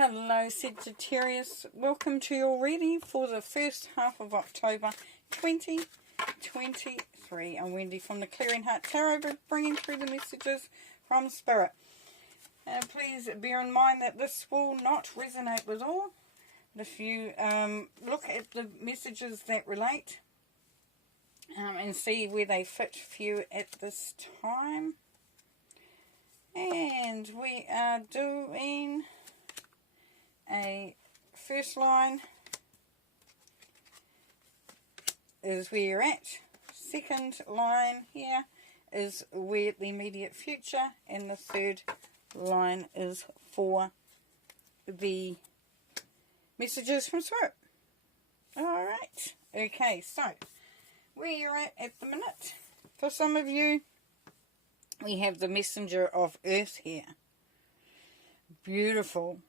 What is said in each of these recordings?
Hello Sagittarius, welcome to your reading for the first half of October 2023. I'm Wendy from the Clearing Heart Tarot, bringing through the messages from Spirit. And please bear in mind that this will not resonate with all. But if you look at the messages that relate and see where they fit for you at this time. And we are doing a first line is where you're at. Second line here is where the immediate future, and the third line is for the messages from Spirit. Alright, okay, so where you're at the minute. For some of you, we have the messenger of earth here. Beautiful.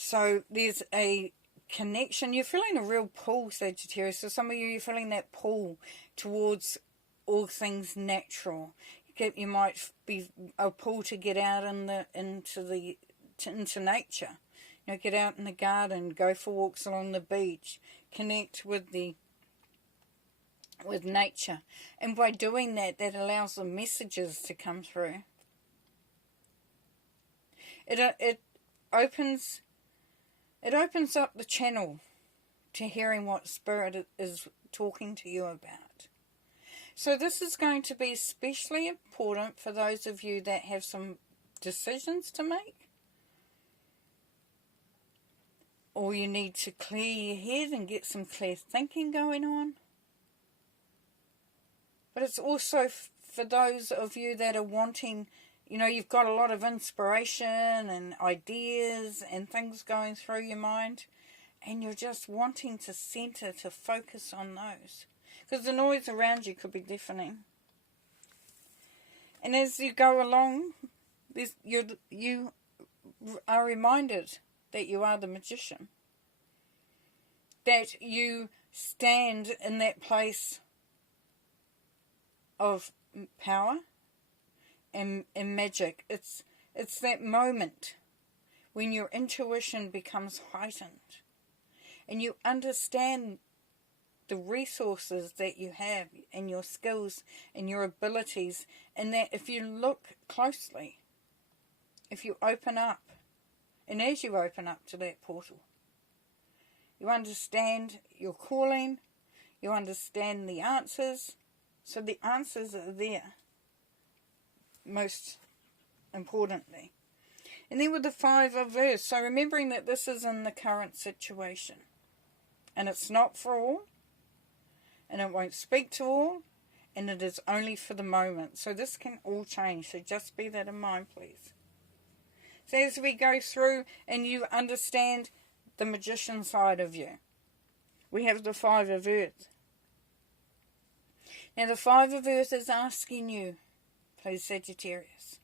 So there's a connection. You're feeling a real pull, Sagittarius. So some of you, you're feeling that pull towards all things natural. You might be a pull to get out into nature. You know, get out in the garden, go for walks along the beach, connect with nature. And by doing that, that allows the messages to come through. It opens up the channel to hearing what Spirit is talking to you about. So this is going to be especially important for those of you that have some decisions to make, or you need to clear your head and get some clear thinking going on. But it's also for those of you that are wanting, you know, you've got a lot of inspiration and ideas and things going through your mind, and you're just wanting to center, to focus on those. Because the noise around you could be deafening. And as you go along, you are reminded that you are the magician. That you stand in that place of power and magic. It's that moment when your intuition becomes heightened and you understand the resources that you have and your skills and your abilities, and that if you look closely, if you open up, and as you open up to that portal, you understand your calling, you understand the answers. So the answers are there, most importantly. And then with the Five of Earth, so remembering that this is in the current situation. And it's not for all, and it won't speak to all, and it is only for the moment. So this can all change, so just bear that in mind, please. So as we go through and you understand the magician side of you, we have the Five of Earth. Now the Five of Earth is asking you, please Sagittarius,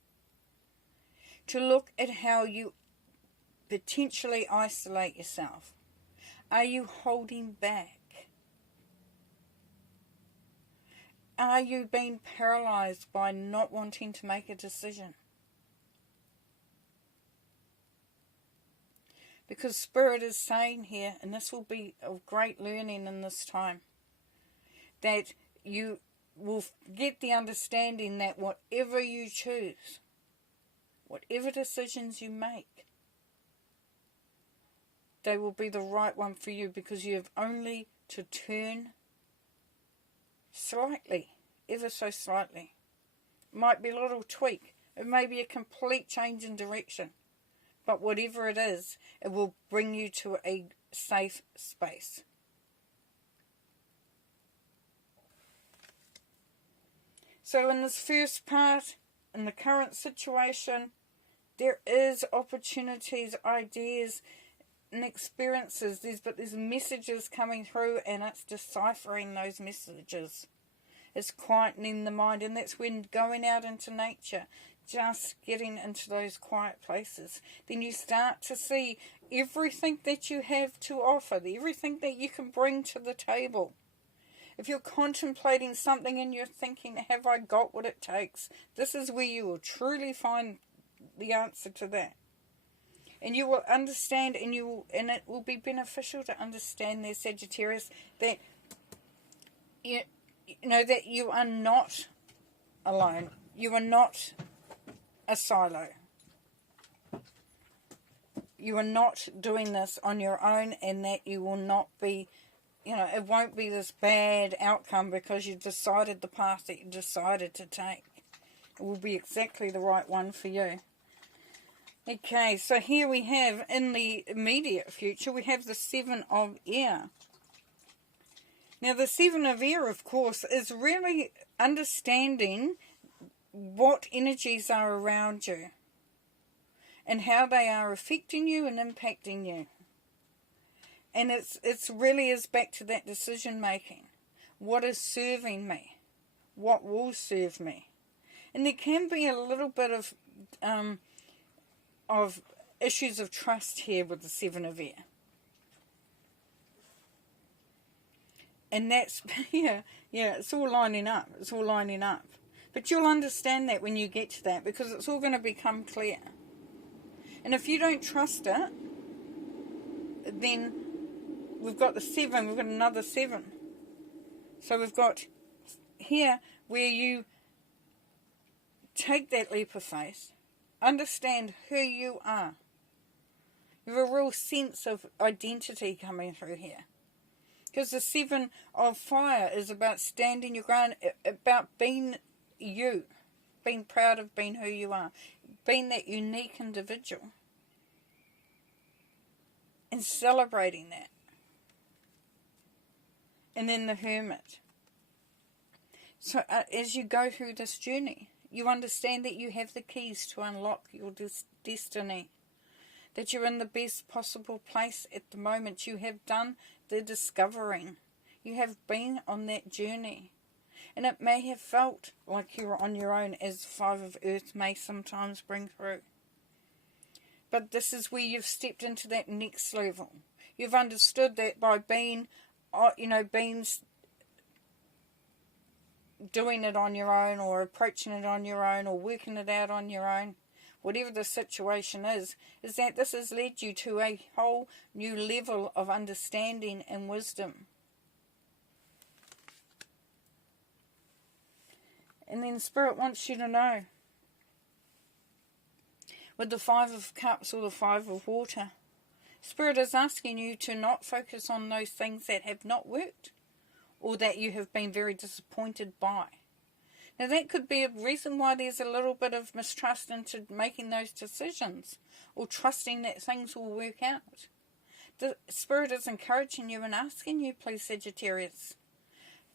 to look at how you potentially isolate yourself. Are you holding back? Are you being paralyzed by not wanting to make a decision? Because Spirit is saying here, and this will be of great learning in this time, that you will get the understanding that whatever you choose, whatever decisions you make, they will be the right one for you, because you have only to turn slightly, ever so slightly. It might be a little tweak. It may be a complete change in direction. But whatever it is, it will bring you to a safe space. So in this first part, in the current situation, there is opportunities, ideas, and experiences. There's messages coming through, and it's deciphering those messages. It's quietening the mind, and that's when going out into nature, just getting into those quiet places, then you start to see everything that you have to offer, everything that you can bring to the table. If you're contemplating something and you're thinking, have I got what it takes? This is where you will truly find the answer to that. And you will understand, and it will be beneficial to understand there, Sagittarius, that you know that you are not alone. You are not a silo. You are not doing this on your own, and that you will not be, it won't be this bad outcome because you've decided the path that you decided to take. It will be exactly the right one for you. Okay, so here we have, in the immediate future, we have the Seven of Air. Now, the Seven of Air, of course, is really understanding what energies are around you and how they are affecting you and impacting you. And it's really is back to that decision making. What is serving me? What will serve me? And there can be a little bit of issues of trust here with the Seven of Air. And that's, yeah, it's all lining up. It's all lining up. But you'll understand that when you get to that, because it's all going to become clear. And if you don't trust it, then we've got the 7, we've got another 7. So we've got here where you take that leap of faith, understand who you are. You have a real sense of identity coming through here. Because the 7 of fire is about standing your ground, about being you, being proud of being who you are, being that unique individual, and celebrating that. And then the Hermit. So as you go through this journey, you understand that you have the keys to unlock your destiny. That you're in the best possible place at the moment. You have done the discovering. You have been on that journey. And it may have felt like you were on your own, as the 5 of Earth may sometimes bring through. But this is where you've stepped into that next level. You've understood that by being, doing it on your own, or approaching it on your own, or working it out on your own, whatever the situation is that this has led you to a whole new level of understanding and wisdom. And then Spirit wants you to know, with the 5 of Cups or the 5 of Water, Spirit is asking you to not focus on those things that have not worked, or that you have been very disappointed by. Now that could be a reason why there's a little bit of mistrust into making those decisions, or trusting that things will work out. The Spirit is encouraging you and asking you, please, Sagittarius,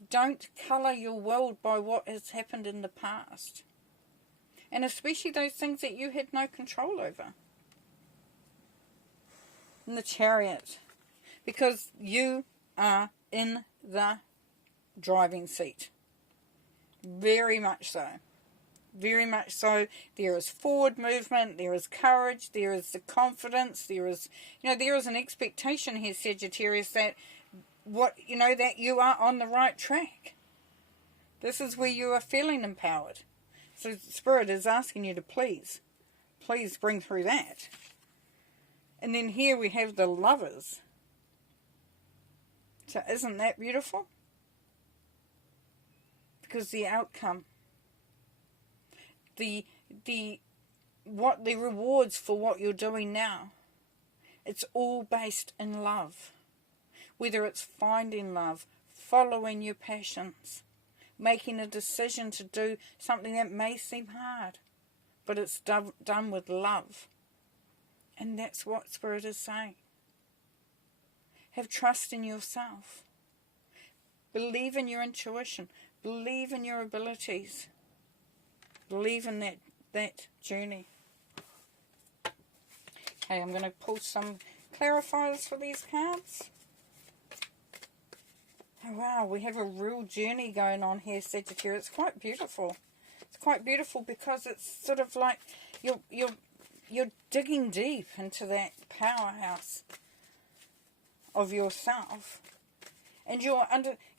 don't colour your world by what has happened in the past. And especially those things that you had no control over. In the Chariot. Because you are in the driving seat. Very much so. Very much so. There is forward movement, there is courage, there is the confidence, there is an expectation here, Sagittarius, that that you are on the right track. This is where you are feeling empowered. So Spirit is asking you to please bring through that. And then here we have the Lovers. So isn't that beautiful? Because the outcome, the rewards for what you're doing now, it's all based in love. Whether it's finding love, following your passions, making a decision to do something that may seem hard, but it's done with love. And that's what Spirit is saying. Have trust in yourself. Believe in your intuition. Believe in your abilities. Believe in that journey. Okay, I'm going to pull some clarifiers for these cards. Oh, wow, we have a real journey going on here, Sagittarius. It's quite beautiful. It's quite beautiful because it's sort of like you're digging deep into that powerhouse of yourself, and you're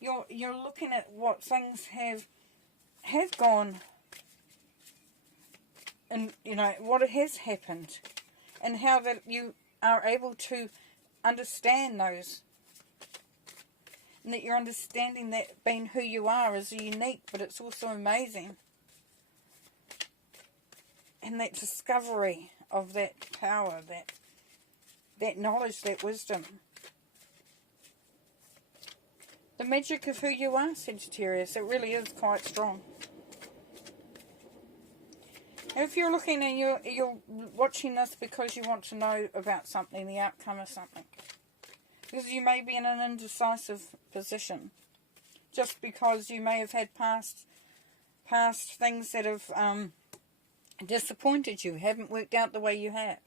looking at what things have gone, and what has happened, and how that you are able to understand those. And that you're understanding that being who you are is unique, but it's also amazing. And that discovery of that power, that knowledge, that wisdom. The magic of who you are, Sagittarius, it really is quite strong. If you're looking and you're watching this because you want to know about something, the outcome of something. Because you may be in an indecisive position. Just because you may have had past things that have disappointed you, haven't worked out the way you have.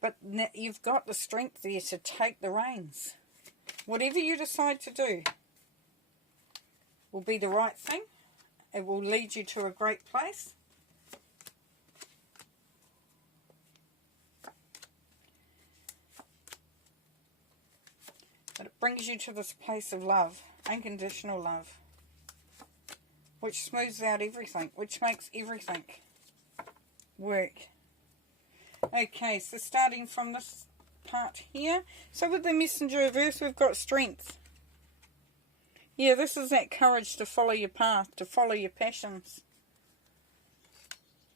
But you've got the strength there to take the reins. Whatever you decide to do will be the right thing. It will lead you to a great place. But it brings you to this place of love, unconditional love, which smooths out everything, which makes everything work. Okay, so starting from this part here. So with the messenger reverse, we've got strength. Yeah, this is that courage to follow your path, to follow your passions,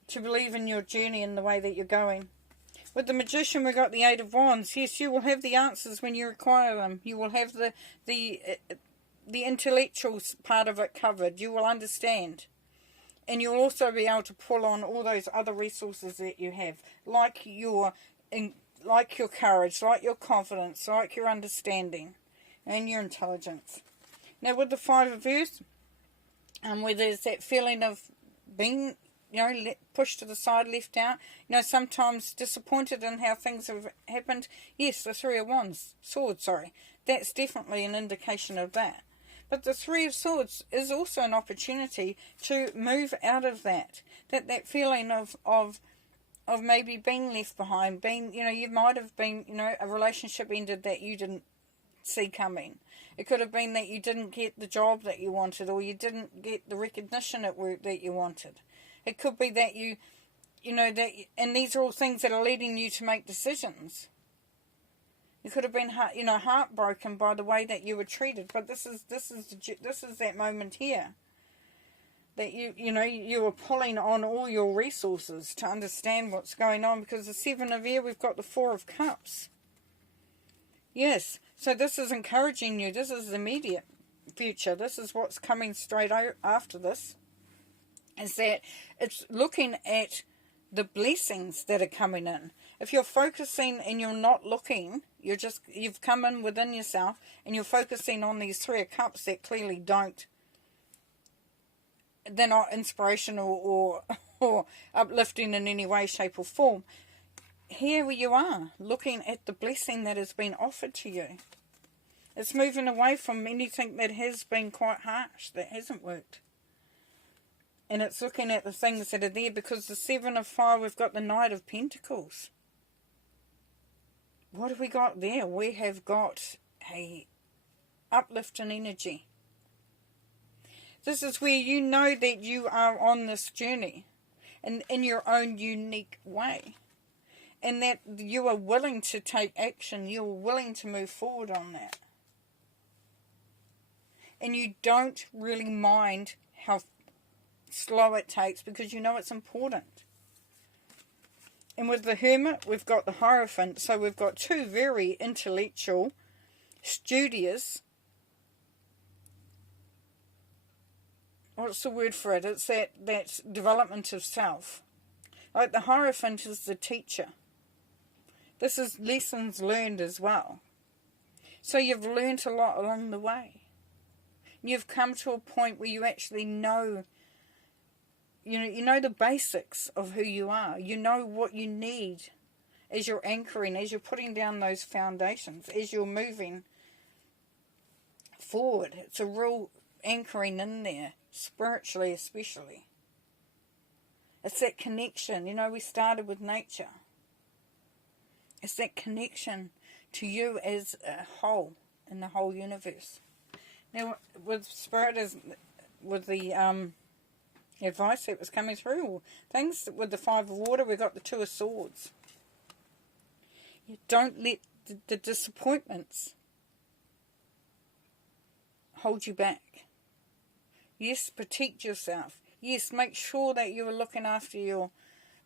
to believe in your journey and the way that you're going. With the magician, we've got the Eight of Wands. Yes, you will have the answers when you require them. You will have the intellectual part of it covered. You will understand. And you'll also be able to pull on all those other resources that you have, like your courage, like your confidence, like your understanding, and your intelligence. Now, with the Five of Earth, where there's that feeling of being, pushed to the side, left out, sometimes disappointed in how things have happened. Yes, the Three of Swords, that's definitely an indication of that. But the Three of Swords is also an opportunity to move out of that feeling of maybe being left behind, you might have been, a relationship ended that you didn't see coming. It could have been that you didn't get the job that you wanted, or you didn't get the recognition at work that you wanted. It could be that and these are all things that are leading you to make decisions. You could have been, heartbroken by the way that you were treated, but this is that moment here that you are pulling on all your resources to understand what's going on, because the Seven of Air, we've got the Four of Cups. Yes, so this is encouraging you. This is the immediate future. This is what's coming straight after this. Is that it's looking at the blessings that are coming in. If you're focusing and you're not looking, you've come in within yourself and you're focusing on these Three of Cups that clearly they're not inspirational or uplifting in any way, shape or form. Here you are, looking at the blessing that has been offered to you. It's moving away from anything that has been quite harsh, that hasn't worked. And it's looking at the things that are there, because the Seven of Fire, we've got the Knight of Pentacles. What have we got there? We have got a uplift in energy. This is where you know that you are on this journey and in your own unique way. And that you are willing to take action. You're willing to move forward on that. And you don't really mind how slow it takes, because you know it's important. And with the Hermit, we've got the Hierophant. So we've got two very intellectual, studious, what's the word for it? It's that development of self. Like the Hierophant is the teacher. This is lessons learned as well. So you've learnt a lot along the way. You've come to a point where you actually know, you know the basics of who you are. You know what you need as you're anchoring, as you're putting down those foundations, as you're moving forward. It's a real anchoring in there, spiritually especially. It's that connection. We started with nature. It's that connection to you as a whole in the whole universe. Now, with Spirit, with the advice that was coming through, things with the Five of Water, we've got the Two of Swords. Don't let the disappointments hold you back. Yes, protect yourself. Yes, make sure that you are looking after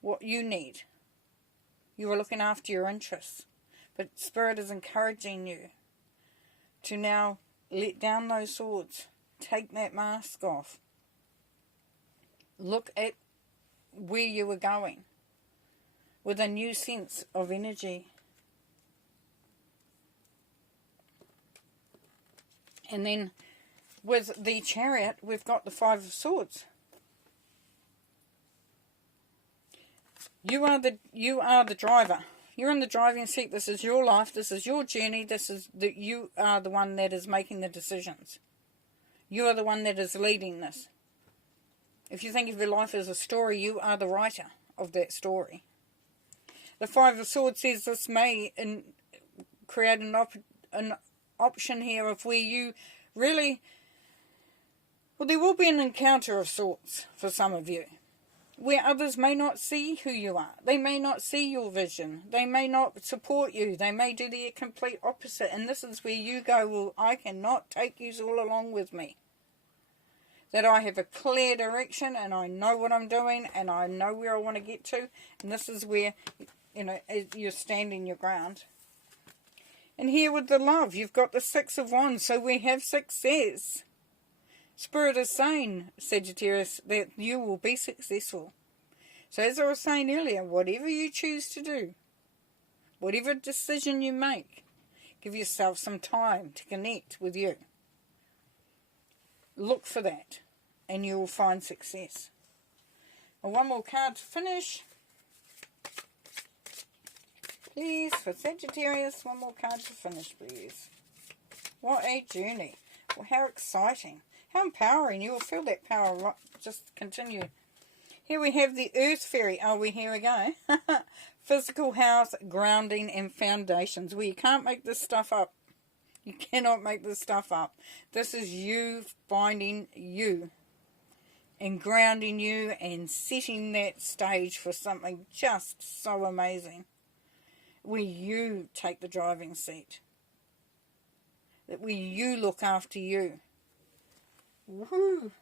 what you need. You are looking after your interests. But Spirit is encouraging you to now let down those swords. Take that mask off. Look at where you are going with a new sense of energy. And then with the Chariot, we've got the Five of Swords. You are the driver. You're in the driving seat. This is your life. This is your journey. You are the one that is making the decisions. You are the one that is leading this. If you think of your life as a story, you are the writer of that story. The Five of Swords says this may create an option here of where you really... Well, there will be an encounter of sorts for some of you, where others may not see who you are. They may not see your vision. They may not support you. They may do the complete opposite. And this is where you go, well, I cannot take you all along with me. That I have a clear direction and I know what I'm doing and I know where I want to get to. And this is where, you're standing your ground. And here with the love, you've got the Six of Wands. So we have success. Spirit is saying, Sagittarius, that you will be successful. So as I was saying earlier, whatever you choose to do, whatever decision you make, give yourself some time to connect with you. Look for that, and you will find success. And one more card to finish. Please, for Sagittarius, one more card to finish, please. What a journey. Well, how exciting. How empowering. You will feel that power just continue. Here we have the Earth Fairy. Oh, here we go. Physical house, grounding, and foundations. Well, you can't make this stuff up. You cannot make this stuff up. This is you finding you and grounding you and setting that stage for something just so amazing. Where you take the driving seat. Where you look after you. Woohoo!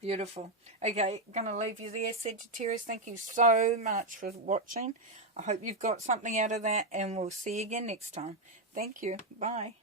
Beautiful. Okay, I'm going to leave you there, Sagittarius. Thank you so much for watching. I hope you've got something out of that, and we'll see you again next time. Thank you. Bye.